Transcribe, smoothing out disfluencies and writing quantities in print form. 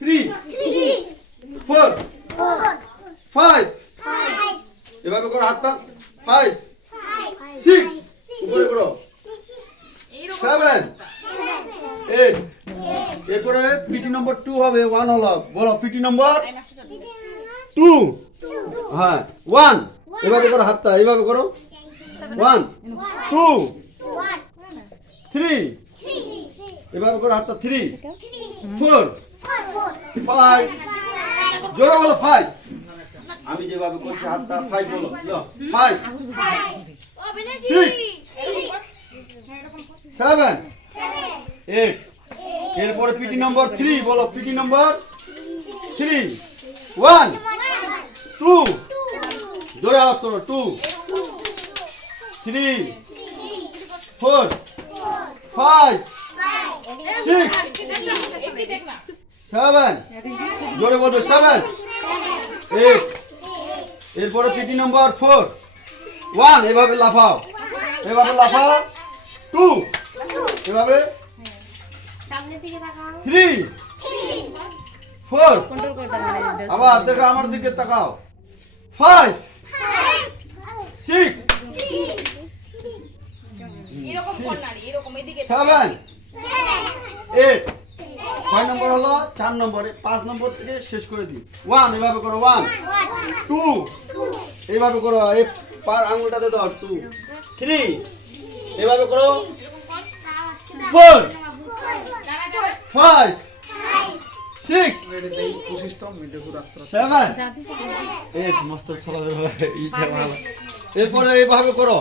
3 4 5 এভাবে করো হাতটা 5 6 উপরে করো 7 8 এরপরে পিটি নম্বর 2 হবে 1 হলো বলো পিটি নম্বর 2 হ্যাঁ 1 এভাবে করো হাতটা এইভাবে করো 1 2 3 এভাবে করো হাতটা 3 4 5 জোরে বলো 5 আমি যেভাবে করছি হাতটা 5 বলো 5 6 7 8 এরপরে পিটি নম্বর 3 বলো পিটি নম্বর 3 1 2 জোরে আওয়াজ করো 2 3 4 5 6 7 জোরে বলবে 7 8 এরপরে পিটি নম্বর 4 1 এভাবে লাফাও 2 এভাবে সামনের দিকে তাকাও 3 4 আবার দেখো আমার দিকে তাকাও 5 6 এরকম কোন নারী এরকম এদিকে 7 8 কয় নম্বর হলো 4 নম্বরে 5 নম্বর থেকে শেষ করে দিই 1 এভাবে করো 1 2 এইভাবে করো এই পার আঙ্গুলটাতে দাও 2 3 এভাবে করো 4 5 6 7 8 মস্ত ছলা এরপরে এইভাবে করো